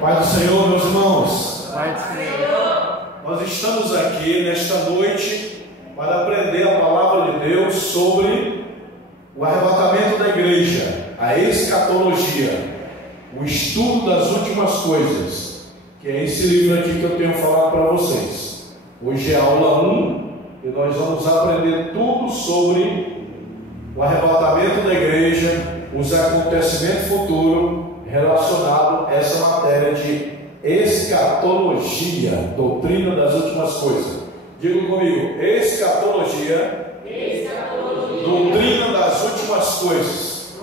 Pai do Senhor, meus irmãos. Pai do Senhor. Nós estamos aqui nesta noite para aprender a palavra de Deus sobre o arrebatamento da igreja, a escatologia, o estudo das últimas coisas, que é esse livro aqui que eu tenho falado para vocês. Hoje é a aula 1 e nós vamos aprender tudo sobre o arrebatamento da igreja, os acontecimentos futuros relacionado a essa matéria de escatologia, doutrina das últimas coisas. Diga comigo, escatologia, doutrina das últimas coisas.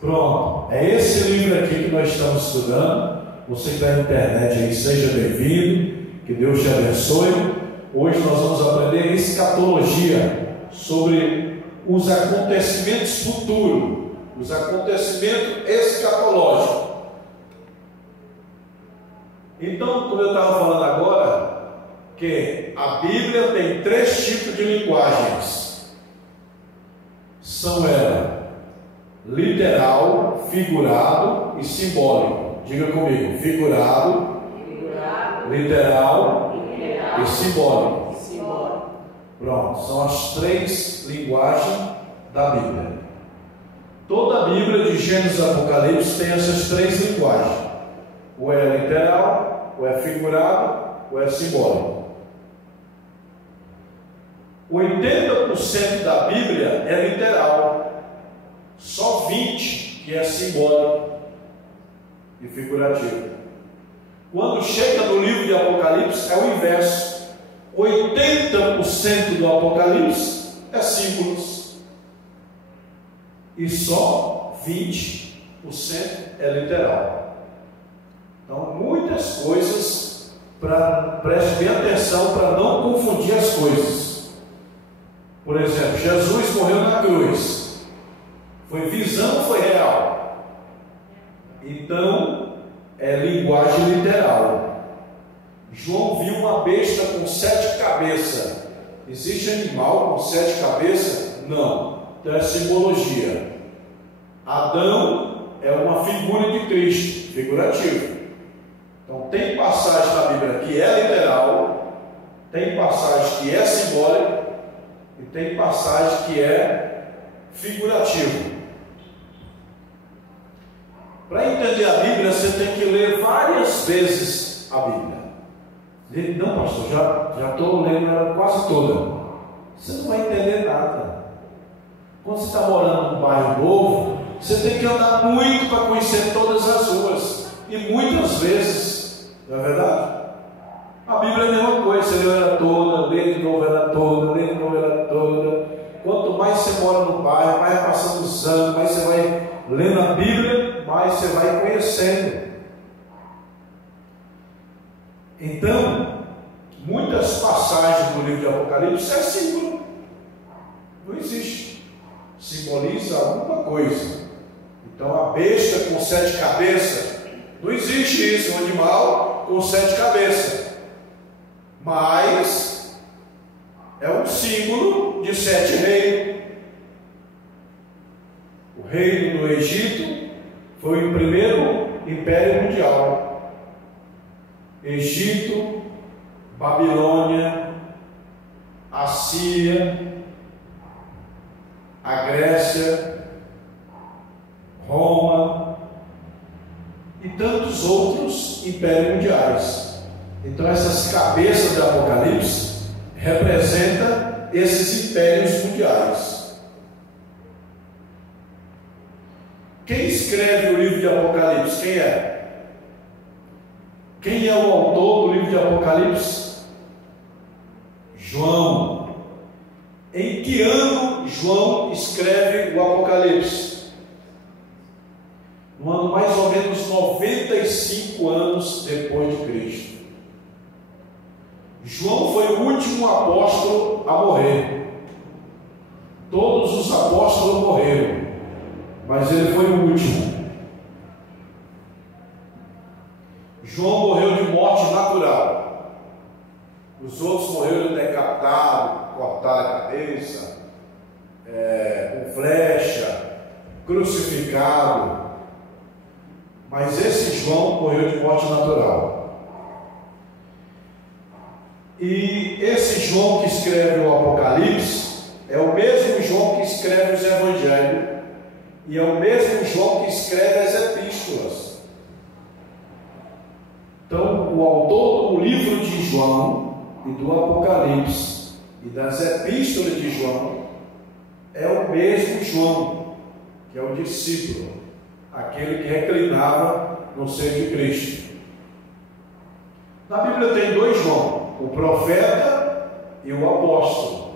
Pronto, é esse livro aqui que nós estamos estudando. Você que está na internet aí, seja bem-vindo, que Deus te abençoe. Hoje nós vamos aprender escatologia, sobre os acontecimentos futuros, os acontecimentos escatológicos. Então, como eu estava falando agora, que a Bíblia tem 3 tipos de linguagens. São elas literal, figurado e simbólico. Diga comigo, figurado, literal e simbólico. Pronto, são as 3 linguagens da Bíblia. Toda a Bíblia de Gênesis e Apocalipse tem essas 3 linguagens. Ou é literal, ou é figurado, ou é simbólico. 80% da Bíblia é literal. Só 20% que é simbólico e figurativo. Quando chega no livro de Apocalipse, é o inverso. 80% do Apocalipse é símbolos e só 20% é literal. Então, muitas coisas, preste bem atenção para não confundir as coisas. Por exemplo, Jesus morreu na cruz. Foi visão ou foi real? Então, é linguagem literal. João viu uma besta com 7 cabeças. Existe animal com 7 cabeças? Não. Então é simbologia. Adão é uma figura de Cristo, figurativo. Então tem passagem na Bíblia que é literal, tem passagem que é simbólica e tem passagem que é figurativo. Para entender a Bíblia, você tem que ler várias vezes a Bíblia. Não, pastor, já estou lendo ela quase toda. Você não vai entender nada. Quando você está morando num bairro novo, você tem que andar muito para conhecer todas as ruas. E muitas vezes, não é verdade? A Bíblia é a mesma coisa. Você lê ela toda, lê de novo ela toda, lê de novo ela toda. Quanto mais você mora no bairro, mais passando os anos, mais você vai lendo a Bíblia, mais você vai conhecendo. Então, muitas passagens do livro de Apocalipse é símbolo. Não existe. Simboliza alguma coisa. Então, a besta com 7 cabeças, não existe isso, um animal com 7 cabeças. Mas é um símbolo de 7 reinos. O reino do Egito foi o primeiro império mundial. Egito, Babilônia, Assíria, a Grécia, Roma e tantos outros impérios mundiais. Então essas cabeças do Apocalipse representam esses impérios mundiais. Quem escreve o livro de Apocalipse? Quem é? Quem é o autor do livro de Apocalipse? João. Em que ano João escreve o Apocalipse? No ano mais ou menos 95 anos depois de Cristo. João foi o último apóstolo a morrer. Todos os apóstolos morreram, mas ele foi o último. João morreu de morte natural. Os outros morreram decapitados, cortaram a cabeça, com flecha, crucificado. Mas esse João morreu de morte natural. E esse João que escreve o Apocalipse é o mesmo João que escreve os Evangelhos e é o mesmo João que escreve as Epístolas. Então, o autor do livro de João e do Apocalipse e das Epístolas de João é o mesmo João, que é o discípulo, aquele que reclinava no seio de Cristo. Na Bíblia tem dois João, o profeta e o apóstolo.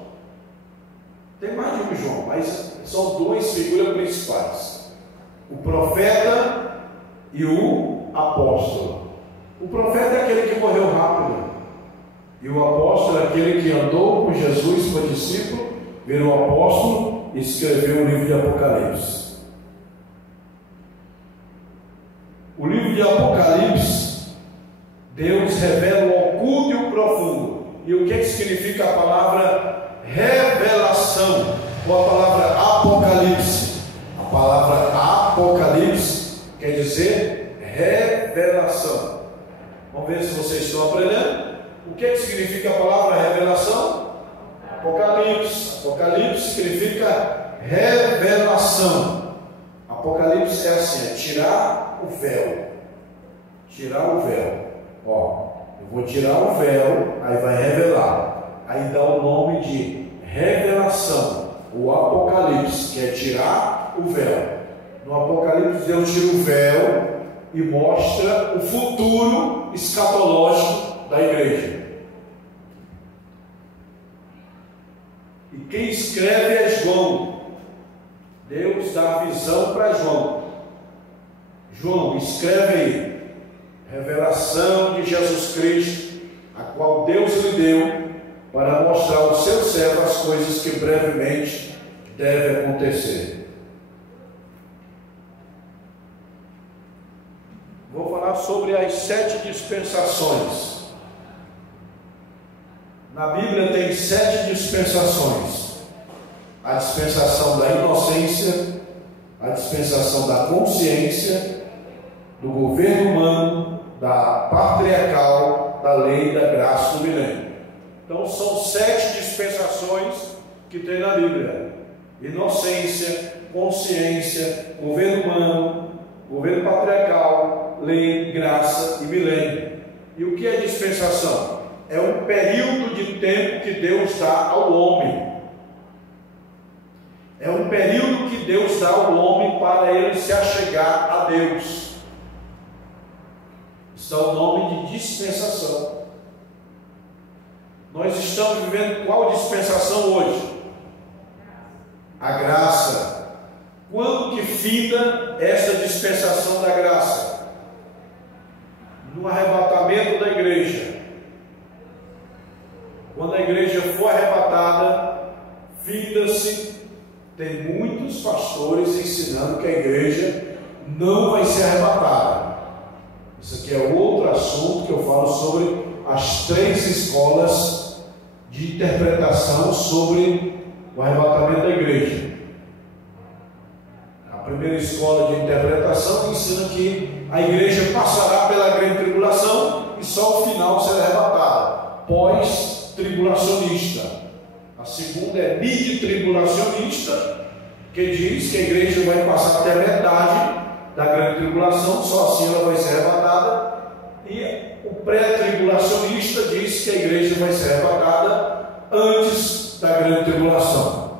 Tem mais de um João, mas são duas figuras principais: o profeta e o apóstolo. O profeta é aquele que morreu rápido, e o apóstolo é aquele que andou com Jesus, foi discípulo, virou apóstolo e escreveu o livro de Apocalipse. O livro de Apocalipse, Deus revela o oculto e o profundo. E o que significa a palavra revelação, ou a palavra apocalipse? A palavra apocalipse quer dizer revelação. Vamos ver se vocês estão aprendendo. O que significa a palavra revelação? Apocalipse. Apocalipse significa revelação. Apocalipse é assim, é tirar o véu. Tirar o véu. Ó, eu vou tirar o véu, aí vai revelar. Aí dá o nome de revelação. O Apocalipse, que é tirar o véu. No Apocalipse, Deus tira o véu e mostra o futuro escatológico da igreja. E quem escreve é João. Deus dá a visão para João. João, escreve aí. Revelação de Jesus Cristo, a qual Deus lhe deu para mostrar aos seus servos as coisas que brevemente devem acontecer. Vou falar sobre as 7 dispensações. Na Bíblia tem 7 dispensações: a dispensação da inocência, a dispensação da consciência, do governo humano, da patriarcal, da lei, da graça do milênio. Então são 7 dispensações que tem na Bíblia: inocência, consciência, governo humano, governo patriarcal, lei, graça e milênio. E o que é dispensação? É um período de tempo que Deus dá ao homem. É um período que Deus dá ao homem para ele se achegar a Deus. Isso é o nome de dispensação. Nós estamos vivendo qual dispensação hoje? A graça. Quando que finda essa dispensação da graça? No arrebatamento da igreja. Quando a igreja for arrebatada, finda-se. Tem muitos pastores ensinando que a igreja não vai ser arrebatada. Isso aqui é outro assunto que eu falo sobre as 3 escolas de interpretação sobre o arrebatamento da igreja. A primeira escola de interpretação ensina que a igreja passará pela grande tribulação e só ao final será arrebatada, pós-tribulacionista. A segunda é mid-tribulacionista, que diz que a igreja vai passar até a metade da grande tribulação, só assim ela vai ser arrebatada. E o pré-tribulacionista diz que a igreja vai ser arrebatada antes da grande tribulação.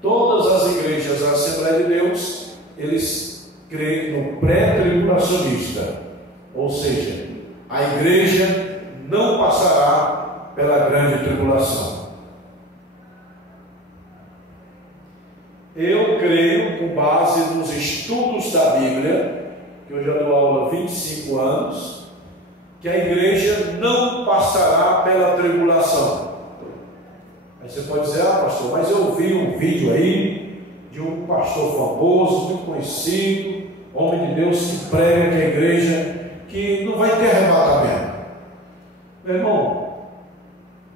Todas as igrejas da Assembleia de Deus, eles creem no pré-tribulacionista, ou seja, a igreja não passará pela grande tribulação. Eu creio, com base nos estudos da Bíblia, que eu já dou aula há 25 anos, que a igreja não passará pela tribulação. Aí você pode dizer: ah, pastor, mas eu vi um vídeo aí de um pastor famoso, muito conhecido, homem de Deus, que prega que a igreja, que não vai ter arrebatamento. Meu irmão,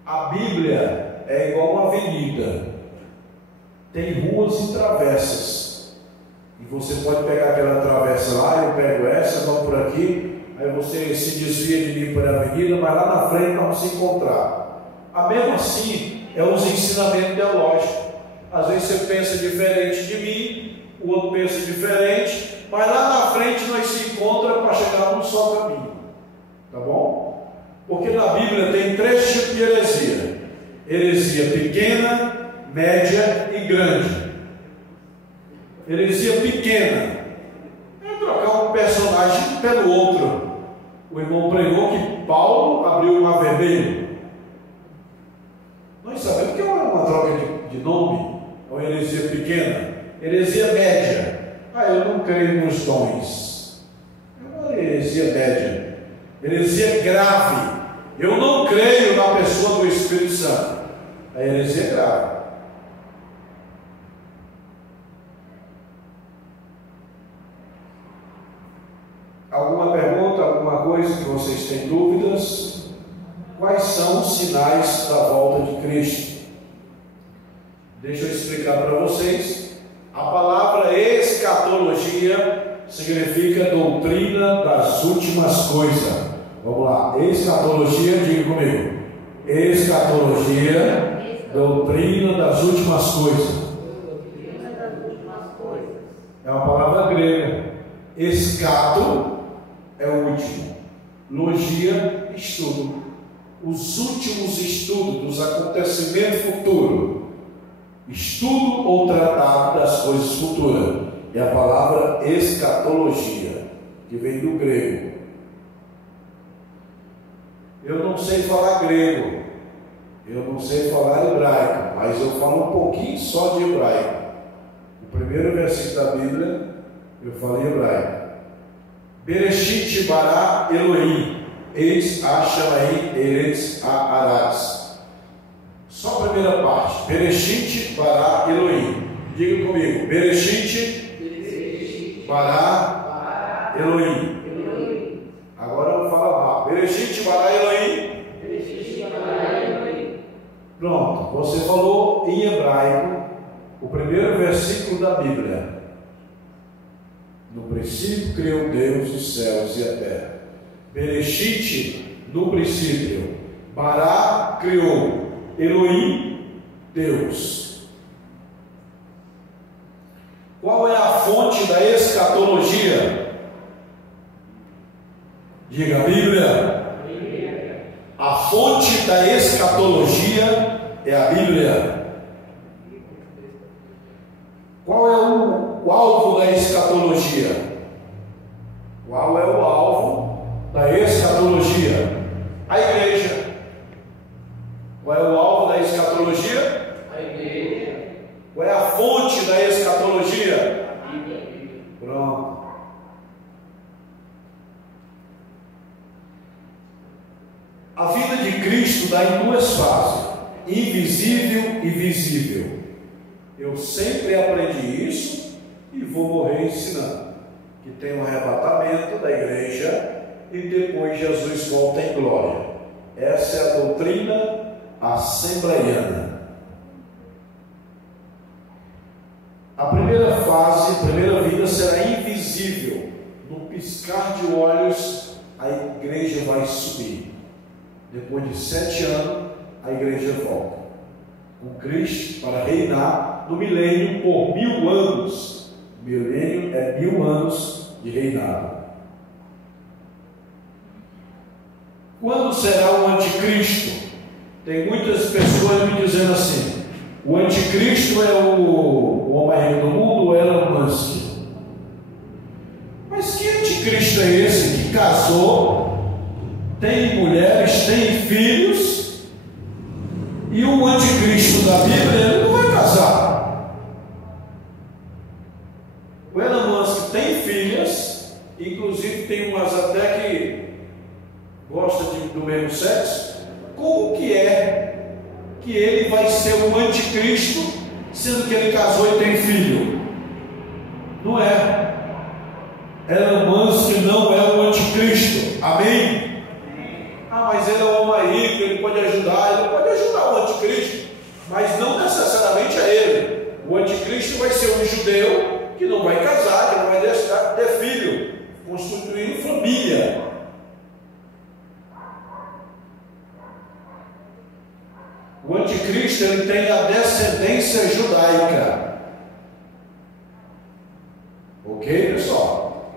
a Bíblia é igual uma avenida. Tem ruas e travessas, e você pode pegar aquela travessa lá, eu pego essa, vamos por aqui, aí você se desvia de mim pela avenida, mas lá na frente vamos se encontrar. A mesmo assim, é os ensinamentos teológicos. Às vezes você pensa diferente de mim, o outro pensa diferente, mas lá na frente nós se encontramos para chegar num só caminho. Tá bom? Porque na Bíblia tem 3 tipos de heresia: heresia pequena, média e grande. Heresia pequena é trocar um personagem pelo outro. O irmão pregou que Paulo abriu o mar vermelho. Nós sabemos que é uma troca de nome. É uma heresia pequena. Heresia média: eu não creio nos dons. É uma heresia média. Heresia grave: eu não creio na pessoa do Espírito Santo. A heresia é grave. Alguma pergunta, alguma coisa que vocês têm dúvidas? Quais são os sinais da volta de Cristo? Deixa eu explicar para vocês. A palavra escatologia significa doutrina das últimas coisas. Vamos lá, escatologia, diga comigo. Escatologia, doutrina das últimas coisas. É uma palavra grega. Escato é o último. Logia, estudo. Os últimos estudos dos acontecimentos futuros. Estudo ou tratado das coisas futuras. É a palavra escatologia, que vem do grego. Eu não sei falar grego, eu não sei falar hebraico, mas eu falo um pouquinho só de hebraico. O primeiro versículo da Bíblia, eu falei hebraico. Bereshit bara Elohim, eis Ashamaim eretz haaretz. Só a primeira parte. Bereshit bara Elohim. Diga comigo. Bereshit bara Elohim. Agora eu vou falar rápido. Bereshit bara Elohim. Pronto. Você falou em hebraico o primeiro versículo da Bíblia. No princípio criou Deus os céus e a terra. Bereshit, no princípio. Bara criou. Elohim, Deus. Qual é a fonte da escatologia? Diga a Bíblia. A fonte da escatologia é a Bíblia. Qual é o alvo da escatologia? Qual é o alvo da escatologia? A igreja. Qual é o alvo da escatologia? A igreja. Qual é a fonte da escatologia? A Bíblia. Pronto. A vida de Cristo dá em 2 fases: invisível e visível. Eu sempre aprendi isso e vou morrer ensinando. Que tem um arrebatamento da igreja e depois Jesus volta em glória. Essa é a doutrina assembleiana. A primeira fase, a primeira vida será invisível. No piscar de olhos, a igreja vai subir. Depois de 7 anos, a igreja volta com Cristo para reinar no milênio por 1000 anos. O milênio é 1000 anos de reinado. Quando será o anticristo? Tem muitas pessoas me dizendo assim: o anticristo é o homem do mundo ou Elon Musk? Mas que anticristo é esse que casou, tem mulheres, tem filhos, e o anticristo da Bíblia ele não vai casar? O Elon Musk tem filhas, inclusive tem umas até que gosta do mesmo sexo. Como que é que ele vai ser o anticristo, sendo que ele casou e tem filho? Não é. Elon Musk não é o anticristo. Amém? Mas ele é um homem rico, ele pode ajudar o anticristo, mas não necessariamente a ele. O anticristo vai ser um judeu que não não vai casar, que não vai deixar ter filho, constituindo família. O anticristo, ele tem a descendência judaica. Ok, pessoal?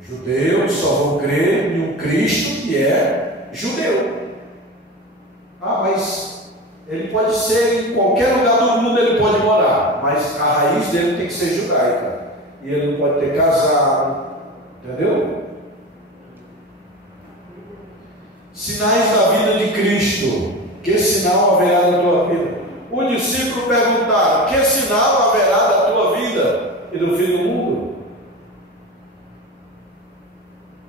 Judeus só vão crer em um Cristo que é judeu. Ah, mas ele pode ser em qualquer lugar do mundo, ele pode morar, mas a raiz dele tem que ser judaica. E ele não pode ter casado, entendeu? Sinais da vida de Cristo. Que sinal haverá na tua vida? O discípulo perguntaram: que sinal haverá da tua vida e do fim do mundo?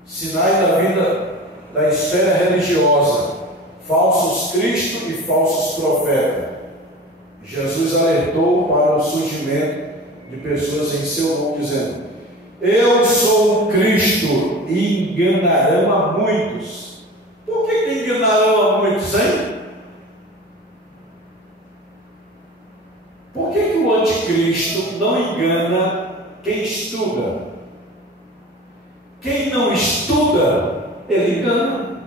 Sinais da vida da esfera religiosa, falsos cristos e falsos profetas. Jesus alertou para o surgimento de pessoas em seu nome, dizendo: eu sou o Cristo, e enganarão a muitos. Por que enganarão a muitos, hein? Por que o anticristo não engana quem estuda? Quem não estuda, ele engana.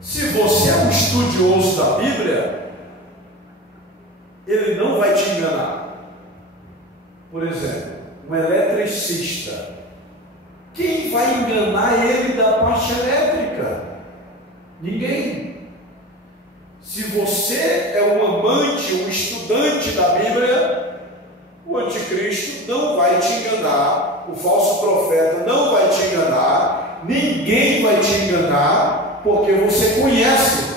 Se você é um estudioso da Bíblia, ele não vai te enganar. Por exemplo, um eletricista, quem vai enganar ele da parte elétrica? Ninguém. Se você é um amante, um estudante da Bíblia, o anticristo não vai te enganar, o falso profeta não vai te enganar, ninguém vai te enganar, porque você conhece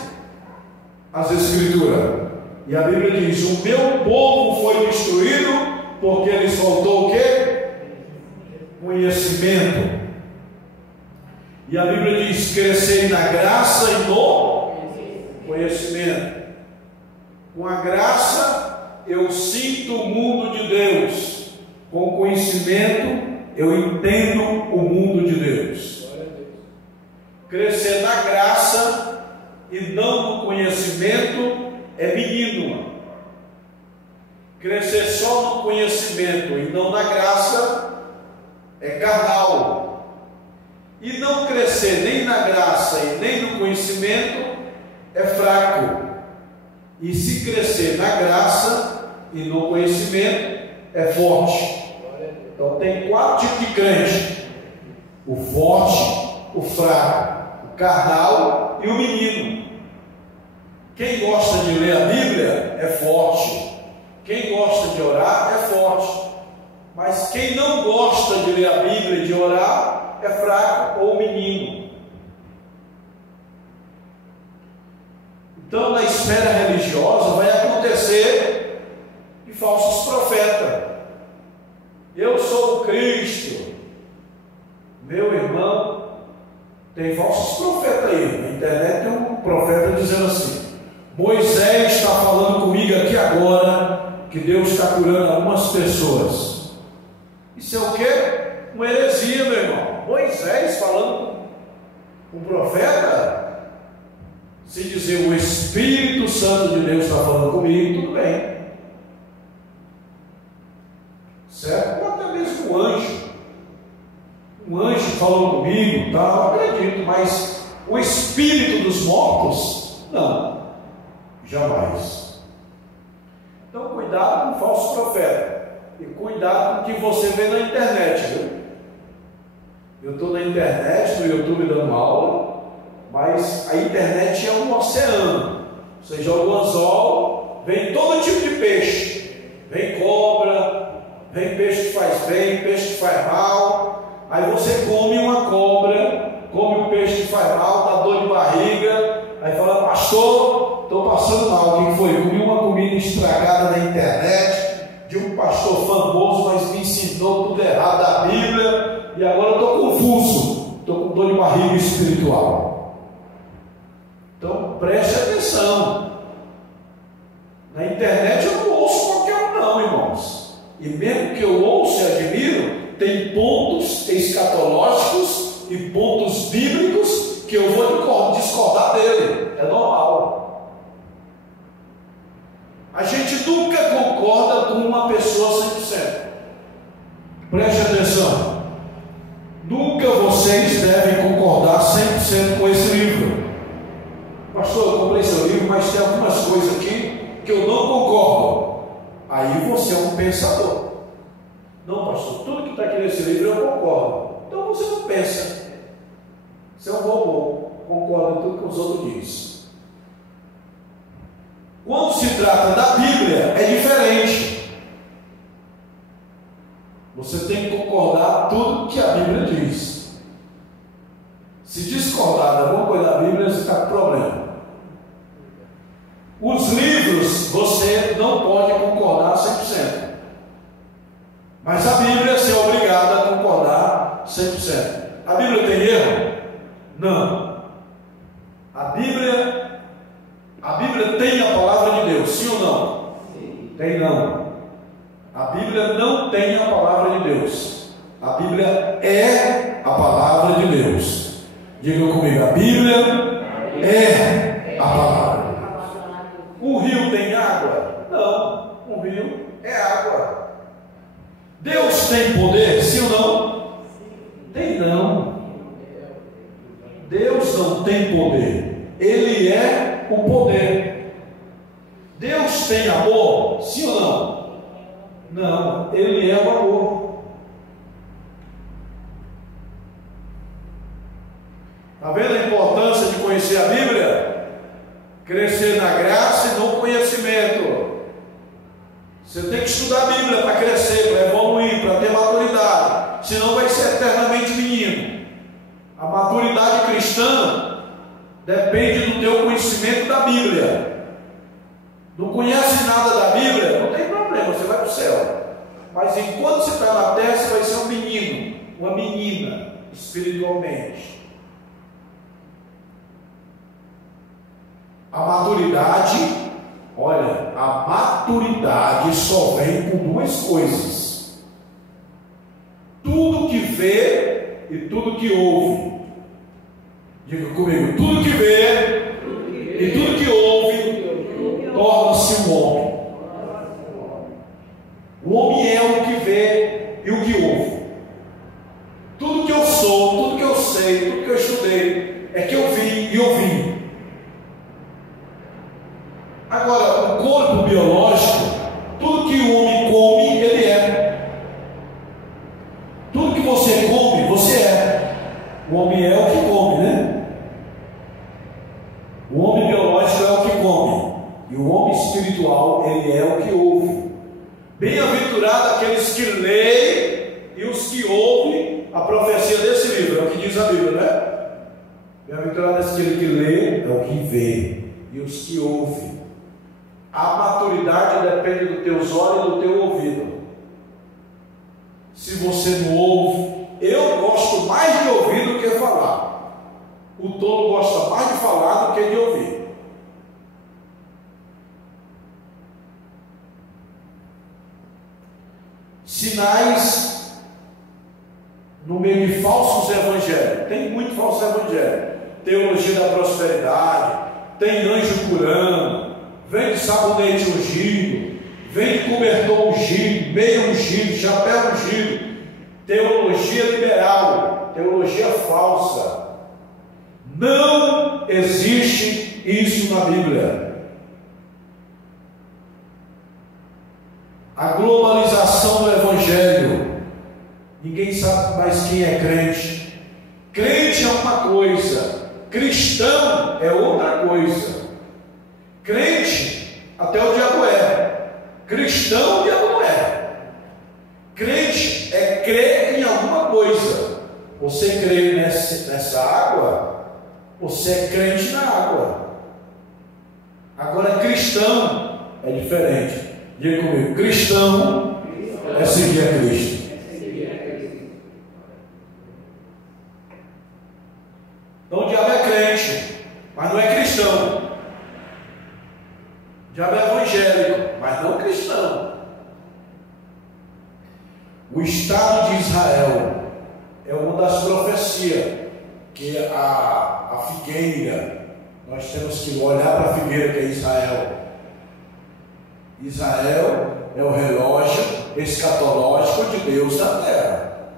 as Escrituras. E a Bíblia diz: o meu povo foi destruído porque lhes faltou o quê? Conhecimento. E a Bíblia diz: crescei na graça e no conhecimento. Com a graça eu sinto o mundo de Deus, com o conhecimento eu entendo o mundo de Deus. Crescer na graça e não no conhecimento é menino. Crescer só no conhecimento e não na graça é carnal. E não crescer nem na graça e nem no conhecimento é fraco. E se crescer na graça e no conhecimento é forte. Então tem 4 tipos de crente: o forte, o fraco, o carnal e o menino. Quem gosta de ler a Bíblia é forte, quem gosta de orar é forte, mas quem não gosta de ler a Bíblia e de orar é fraco ou menino. Então, na esfera religiosa vai acontecer de falsos profetas. Eu sou o Cristo. Meu irmão, tem falsos profetas aí. Na internet tem um profeta dizendo assim: Moisés está falando comigo aqui agora que Deus está curando algumas pessoas. Isso é o quê? Uma heresia, meu irmão. Moisés falando com um profeta. Se dizer o Espírito Santo de Deus está falando comigo, tudo bem. Certo? Ou até mesmo um anjo. Um anjo falou comigo, tá? Eu acredito, mas o Espírito dos mortos, não. Jamais. Então, cuidado com o falso profeta. E cuidado com o que você vê na internet, viu? Eu estou na internet, no YouTube dando aula, mas a internet é um oceano. Você joga um anzol, vem todo tipo de peixe. Vem cobra, vem peixe que faz bem, peixe que faz mal. Aí você come uma cobra, come um peixe que faz mal, dá dor de barriga. Aí fala: pastor, estou passando mal. O que foi? Comi uma comida estragada na internet, de um pastor famoso, mas me ensinou tudo errado da Bíblia, e agora estou confuso, estou com dor de barriga espiritual. Então preste atenção. Na internet eu não ouço qualquer um não, irmãos. E mesmo que eu ouça e admiro, tem pontos escatológicos e pontos bíblicos que eu vou discordar dele. É normal. A gente nunca concorda Preste atenção. Nunca vocês devem concordar 100% com esse livro. Pastor, eu comprei seu livro, mas tem algumas coisas aqui que eu não concordo. Aí você é um pensador. Não, pastor, tudo que está aqui nesse livro eu concordo. Então você não pensa. Você é um robô. Concorda com tudo que os outros dizem. Quando se trata da Bíblia, é diferente. Você tem que concordar tudo que a Bíblia diz. Se discordar de alguma coisa da Bíblia, você está com problema. Os livros, você não pode concordar 100%. Mas a Bíblia, você é obrigado a concordar 100%. A Bíblia tem erro? Não. A Bíblia tem a palavra de Deus, sim ou não? Sim. Tem não. A Bíblia não tem a palavra de Deus. A Bíblia é a palavra de Deus. Diga comigo, a Bíblia é a palavra de Deus. O rio tem água? Não, o rio é água. Deus tem poder, sim ou não? Tem não. Deus não tem poder. Ele é o poder. Deus tem amor, sim ou não? Não, Ele é o amor. Está vendo a importância de conhecer a Bíblia? Crescer na graça e no conhecimento. Você tem que estudar a Bíblia para crescer, para evoluir, para ter maturidade. Senão vai ser eternamente menino. A maturidade cristã depende do teu conhecimento da Bíblia. Não conhece nada da Bíblia? Não tem problema, você vai para o céu. Mas enquanto você está na terra, você vai ser um menino, uma menina, espiritualmente. A maturidade, olha, a maturidade só vem com duas coisas: tudo que vê e tudo que ouve. Diga comigo, tudo que vê e tudo que ouve torna-se um homem. O homem é o que vê e o que ouve. Tudo que eu sou, tudo que eu sei, tudo que eu estudei, é que eu vi e ouvi. Agora, o corpo biológico, tudo que o homem come, ele é. Tudo que você come, você é. O homem é o que come, né? O homem biológico é o que come. E o homem espiritual, ele é o que ouve. Bem-aventurado aqueles que leem e os que ouvem a profecia desse livro. É o que diz a Bíblia, né? Bem-aventurado aquele que lê, é o que vê. E os que ouvem. A maturidade depende dos teus olhos e do teu ouvido. Se você não ouve, eu gosto mais de ouvir do que falar. O tolo gosta mais de falar do que de ouvir. Sinais no meio de falsos evangelhos. Tem muito falso evangelho. Teologia da prosperidade, tem anjo curando, vem de sabonete ungido, vem de cobertor ungido, meio ungido, chapéu ungido. Teologia liberal, teologia falsa. Não existe isso na Bíblia. A globalização do Evangelho. Ninguém sabe mais quem é crente. Crente é uma coisa, cristão é outra coisa. Crente, até o diabo é. Cristão, o diabo não é. Crente é crer em alguma coisa. Você crê nessa água, você é crente na água. Agora, cristão é diferente. Diga comigo, cristão é seguir a Cristo. Então o diabo é crente, mas não é cristão. O diabo é evangélico, mas não cristão. O Estado de Israel é uma das profecias que a figueira, nós temos que olhar para a figueira que é Israel. Israel é o relógio escatológico de Deus na terra.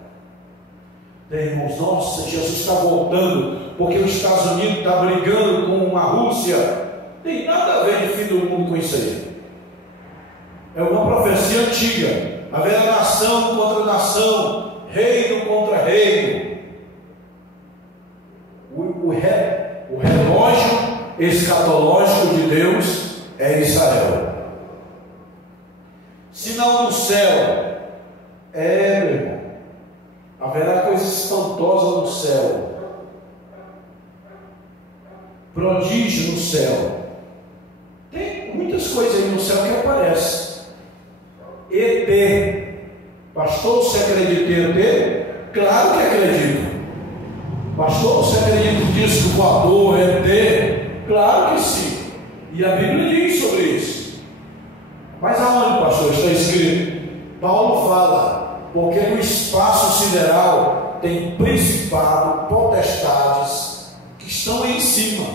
Irmãos, nossa, Jesus está voltando, porque os Estados Unidos está brigando com a Rússia. Tem nada a ver de fim do mundo com isso aí. É uma profecia antiga. Haverá nação contra nação, reino contra reino. O relógio escatológico de Deus é Israel. Sinal no céu. Meu irmão, haverá coisa espantosa no céu. Prodígio no céu. Tem muitas coisas aí no céu que aparecem. ET. Pastor, você acredita em ET? Claro que acredito. Pastor, você acredita em disco voador, ET? Claro que sim. E a Bíblia diz sobre isso. Mas aonde, pastor, está escrito? Paulo fala, porque no espaço sideral tem principado, potestades que estão aí em cima.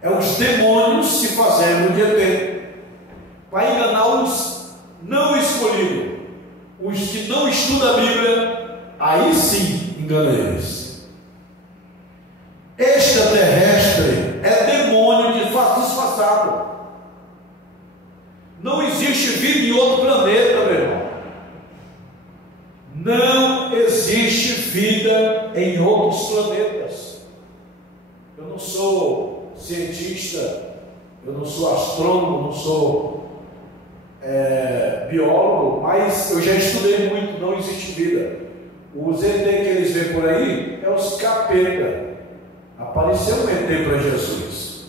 É os demônios se fazendo de ET, para enganar os não escolhidos. Os que não estudam a Bíblia, aí sim engana eles. Extraterrestre é demônio de disfarçado. Não existe vida em outro planeta, meu irmão. Não existe vida em outros planetas. Eu não sou cientista, eu não sou astrônomo, não sou biólogo, mas eu já estudei muito. Não existe vida. Os ET que eles veem por aí é os capeta. Apareceu um ET para Jesus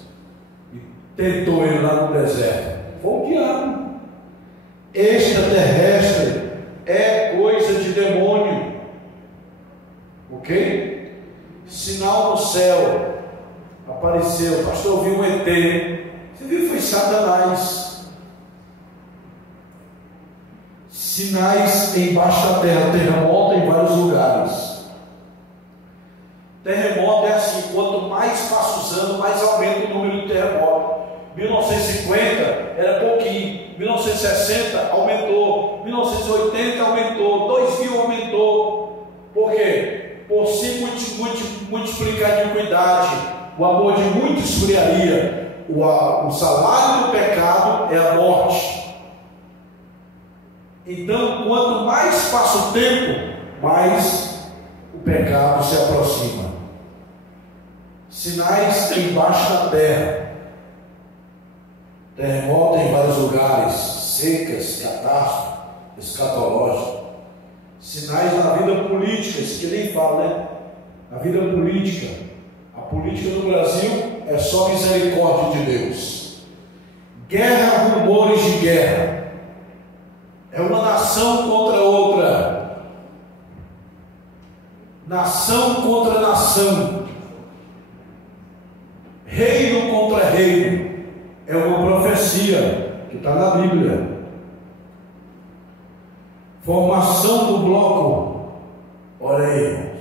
e tentou ele lá no deserto. Foi o diabo. Extraterrestre é coisa de demônio. Ok? Sinal no céu. Apareceu. Pastor, viu um ET. Você viu? Foi Satanás. Sinais embaixo da terra. Terremoto em vários lugares. Terremoto é assim, quanto mais passa os anos, mais aumenta o número de terremotos. 1950 era pouquinho, 1960 aumentou, 1980 aumentou, 2000 aumentou. Por quê? Por se multiplicar de iniquidade, o amor de muito esfriaria. O salário do pecado é a morte. Então, quanto mais passa o tempo, mais o pecado se aproxima. Sinais embaixo da terra. Terremoto em vários lugares, secas, catástrofe, escatológico. Sinais na vida política, isso que nem fala, né? A vida política. A política no Brasil é só misericórdia de Deus. Guerra, rumores de guerra. É uma nação contra outra. Nação contra nação. Reino contra reino. É uma profecia que está na Bíblia. Formação do bloco. Olha aí,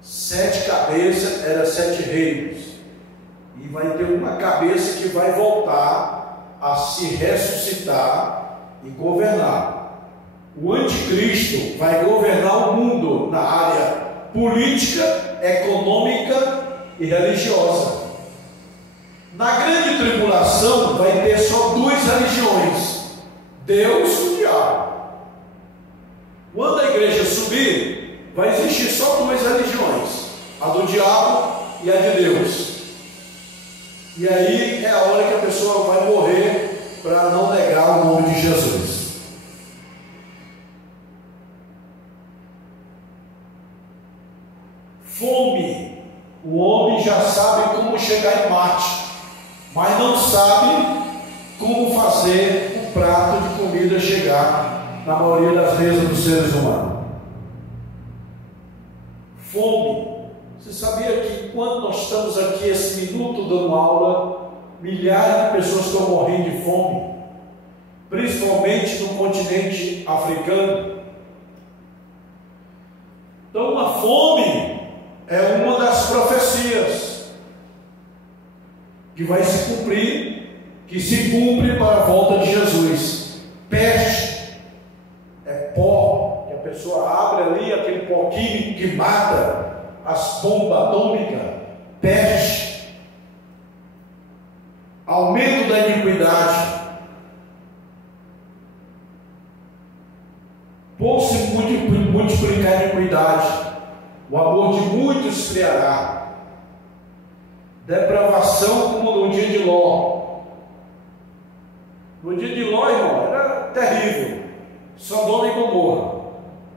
7 cabeças era 7 reinos. E vai ter uma cabeça que vai voltar a se ressuscitar e governar. O anticristo vai governar o mundo na área política, econômica e religiosa. Na grande tribulação vai ter só 2 religiões: Deus e o diabo. Quando a igreja subir, vai existir só 2 religiões: a do diabo e a de Deus. E aí é a hora que a pessoa vai morrer para não negar o nome de Jesus. Fome. O homem já sabe como chegar em Marte, mas não sabe como fazer o prato de comida chegar na maioria das mesas dos seres humanos. Fome. Você sabia que quando nós estamos aqui esse minuto dando aula, milhares de pessoas estão morrendo de fome, principalmente no continente africano? Então a fome é uma das profecias que vai se cumprir, que se cumpre para a volta de Jesus. Peste é pó, que a pessoa abre ali aquele pó químico que mata, as bombas atômicas. Peste. Aumento da iniquidade. Por se multiplicar a iniquidade, o amor de muitos esfriará. Depravação como no dia de Ló. No dia de Ló, irmão, era terrível. Sodoma e Gomorra.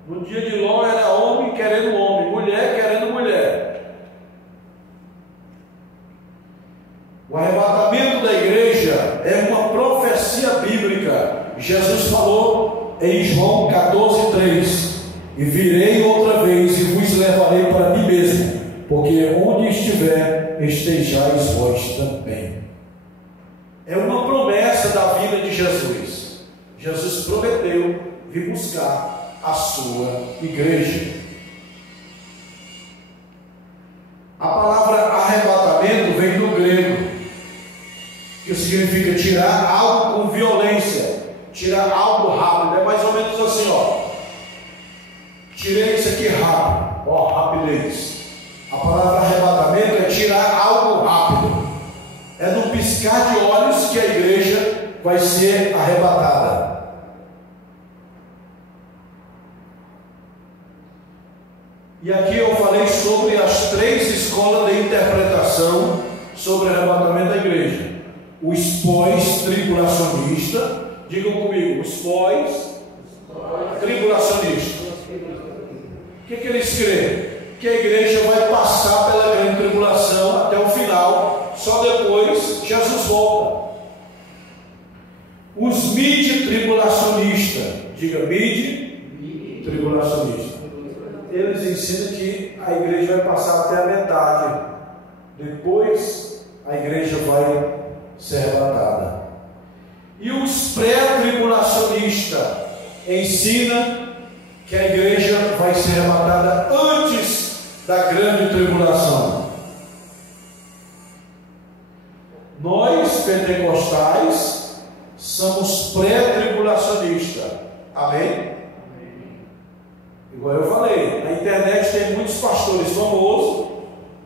No dia de Ló era homem querendo homem, mulher querendo mulher. O arrebatamento da igreja é uma profecia bíblica. Jesus falou em João 14:3: e virei outra vez e vos levarei para mim mesmo, porque onde estiver, estejais vós também. É uma promessa da vida de Jesus. Jesus prometeu vir buscar a sua igreja. A palavra arrebatamento vem do grego, que significa tirar algo com violência, tirar algo rápido. É mais ou menos assim, ó. Tirei isso aqui rápido, ó, rapidez. A palavra arrebatamento é tirar algo rápido. É no piscar de olhos que a igreja vai ser arrebatada. E aqui eu falei sobre as 3 escolas de interpretação sobre o arrebatamento da igreja. Os pós-tribulacionistas, digam comigo, os pós-tribulacionistas. O que eles creem? Que a igreja vai passar pela grande tribulação até o final, só depois Jesus volta. Os mid-tribulacionistas, diga mid-tribulacionista, eles ensinam que a igreja vai passar até a metade, depois a igreja vai ser arrebatada. E os pré-tribulacionistas ensinam que a igreja vai ser arrebatada antes da grande tribulação. Nós, pentecostais, somos pré-tribulacionistas. Amém? Igual eu falei, na internet tem muitos pastores famosos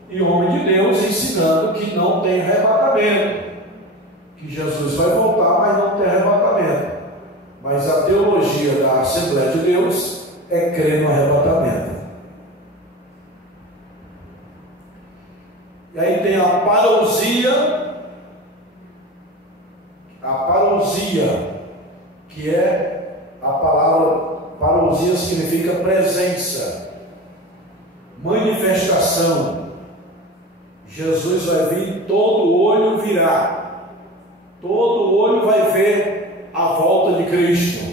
e homens de Deus ensinando que não tem arrebatamento, que Jesus vai voltar, mas não tem arrebatamento. Mas a teologia da Assembleia de Deus é crer no arrebatamento. E aí tem a parousia, que é a palavra parousia, significa presença, manifestação. Jesus vai vir, todo olho virá, todo olho vai ver a volta de Cristo.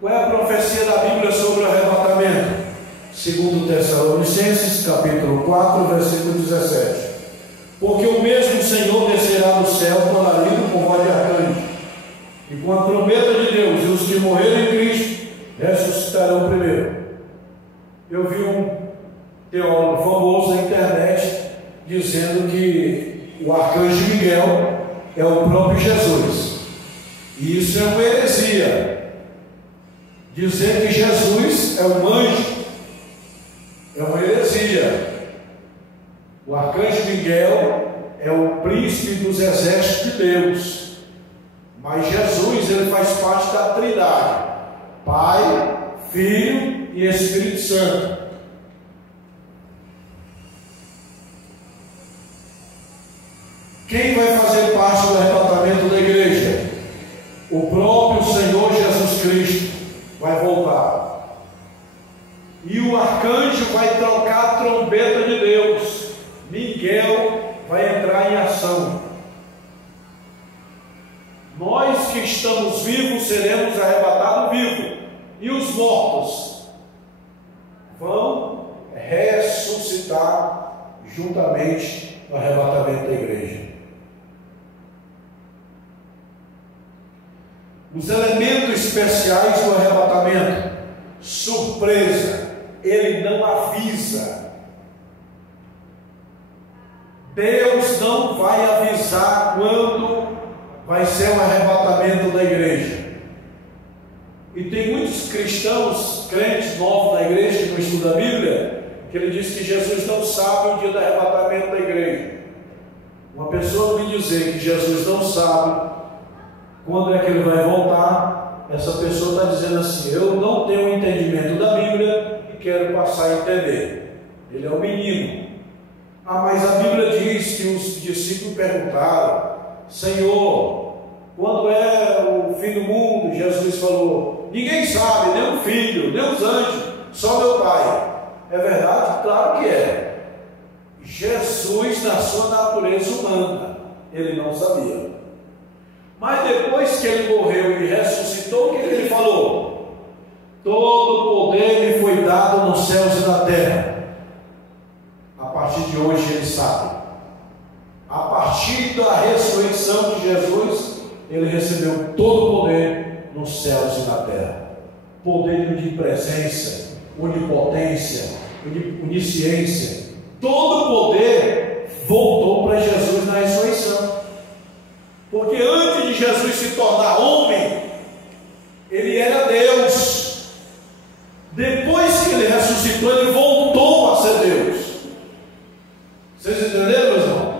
Qual é a profecia da Bíblia sobre o arrebatamento? Segundo Tessalonicenses, capítulo 4, versículo 17. Porque o mesmo Senhor descerá do céu com alarido com voz de arcanjo, e com a trombeta de Deus, e os que morreram em Cristo ressuscitarão primeiro. Eu vi um teólogo famoso na internet dizendo que o arcanjo Miguel é o próprio Jesus. E isso é uma heresia. Dizer que Jesus é um anjo é uma heresia. O arcanjo Miguel é o príncipe dos exércitos de Deus. Mas Jesus, ele faz parte da Trindade: Pai, Filho e Espírito Santo. Quem vai fazer parte do arrebatamento da igreja? O próprio Senhor Jesus Cristo vai voltar. E o arcanjo vai tocar a trombeta de Deus. Miguel vai entrar em ação. Nós que estamos vivos seremos arrebatados vivos. E os mortos vão ressuscitar juntamente no arrebatamento da igreja. Os elementos especiais do arrebatamento: surpresa, ele não avisa. Deus não vai avisar quando vai ser o arrebatamento da igreja. E tem muitos cristãos, crentes novos na igreja, que não estudam a Bíblia, que ele diz que Jesus não sabe o dia do arrebatamento da igreja. Uma pessoa me dizer que Jesus não sabe quando é que ele vai voltar, essa pessoa está dizendo assim: eu não tenho entendimento da Bíblia e quero passar a entender. Ele é um menino. Ah, mas a Bíblia diz que os discípulos perguntaram: Senhor, quando é o fim do mundo? Jesus falou: ninguém sabe, nem o filho, nem os anjos, só meu Pai. É verdade? Claro que é. Jesus, na sua natureza humana, ele não sabia. Mas depois que ele morreu e ressuscitou, o que ele falou? Todo poder me foi dado nos céus e na terra. A partir de hoje ele sabe. A partir da ressurreição de Jesus, ele recebeu todo o poder nos céus e na terra. Poder de presença, onipotência, onisciência. Todo o poder voltou para Jesus na ressurreição. Porque antes de Jesus se tornar homem, ele era Deus. Depois que ele ressuscitou, ele voltou a ser Deus. Vocês entenderam, meus irmãos?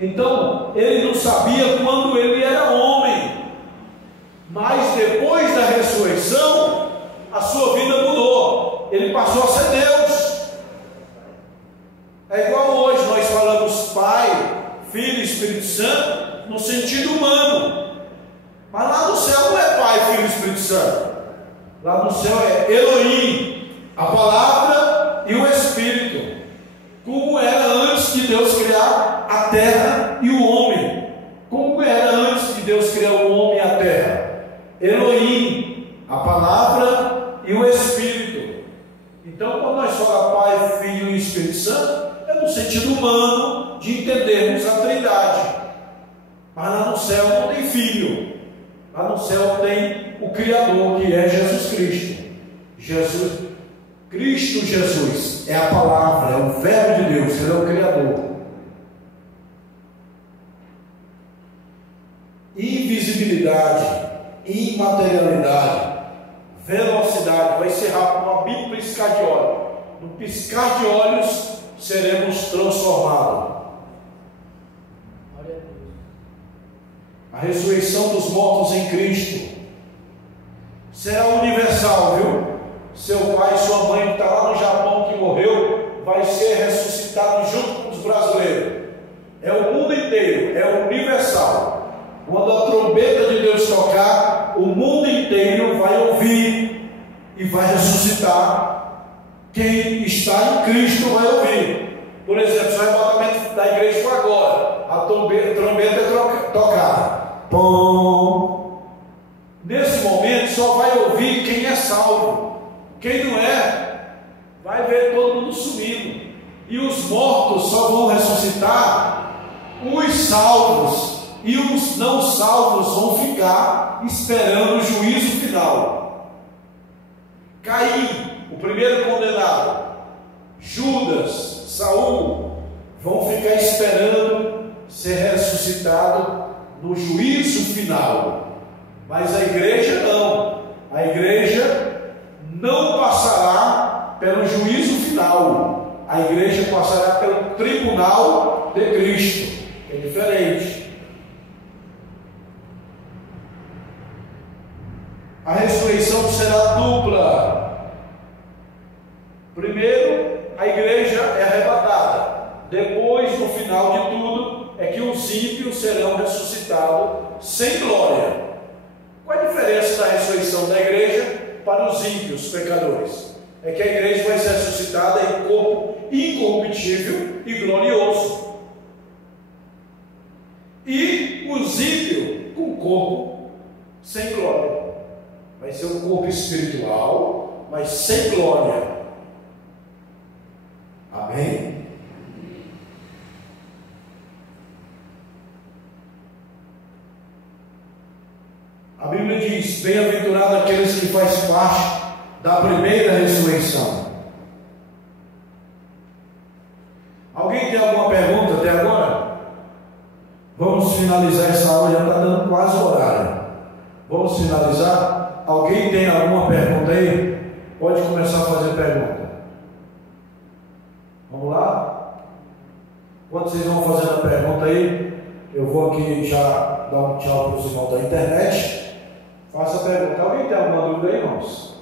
Então, ele não sabia quando ele era homem. Mas depois da ressurreição, a sua vida mudou. Ele passou a ser Deus. É igual hoje nós falamos Pai, Filho e Espírito Santo no sentido humano. Mas lá no céu não é Pai, Filho e Espírito Santo. Lá no céu é Elohim, a palavra e o Espírito. Como era antes de Deus criar a terra e o homem. Como era antes de Deus criar o homem e a terra? Elohim, a palavra e o Espírito. Então, quando nós falamos Pai, Filho e Espírito Santo, é no sentido humano de entendermos a Trindade. Mas lá no céu não tem filho. Lá no céu tem o Criador, que é Jesus Cristo. Cristo Jesus é a palavra, é o Verbo de Deus, ele é o Criador. Invisibilidade, imaterialidade, velocidade, vai ser rápido, um abrir e piscar de olhos. No piscar de olhos seremos transformados. A ressurreição dos mortos em Cristo será universal, viu? Seu pai e sua mãe que está lá no Japão, que morreu, vai ser ressuscitado junto com os brasileiros. É o mundo inteiro, é universal. Quando a trombeta de Deus tocar, o mundo inteiro vai ouvir e vai ressuscitar. Quem está em Cristo vai ouvir. Por exemplo, se o arrebatamento da igreja for agora, a trombeta é tocada. Pum. Nesse momento só vai ouvir quem é salvo. Quem não é, vai ver todo mundo sumindo. E os mortos só vão ressuscitar os salvos. E os não salvos vão ficar esperando o juízo final. Caim, o primeiro condenado, Judas, Saul, vão ficar esperando ser ressuscitado no juízo final. Mas a igreja não. A igreja não passará pelo juízo final. A igreja passará pelo tribunal de Cristo. É diferente. A ressurreição será dupla. Primeiro, a igreja é arrebatada. Depois, no final de tudo, é que os ímpios serão ressuscitados sem glória. Qual a diferença da ressurreição da igreja para os ímpios pecadores? É que a igreja vai ser ressuscitada em corpo incorruptível e glorioso. E os ímpios com corpo sem glória. Vai ser um corpo espiritual, mas sem glória. Amém? A Bíblia diz: bem-aventurado aqueles que fazem parte da primeira ressurreição. Alguém tem alguma pergunta até agora? finalizar. Alguém tem alguma pergunta aí? Pode começar a fazer pergunta. Vamos lá? Enquanto vocês vão fazendo a pergunta aí, eu vou aqui já dar um tchau para os irmãos da internet. Faça a pergunta. Alguém tem alguma dúvida aí, irmãos?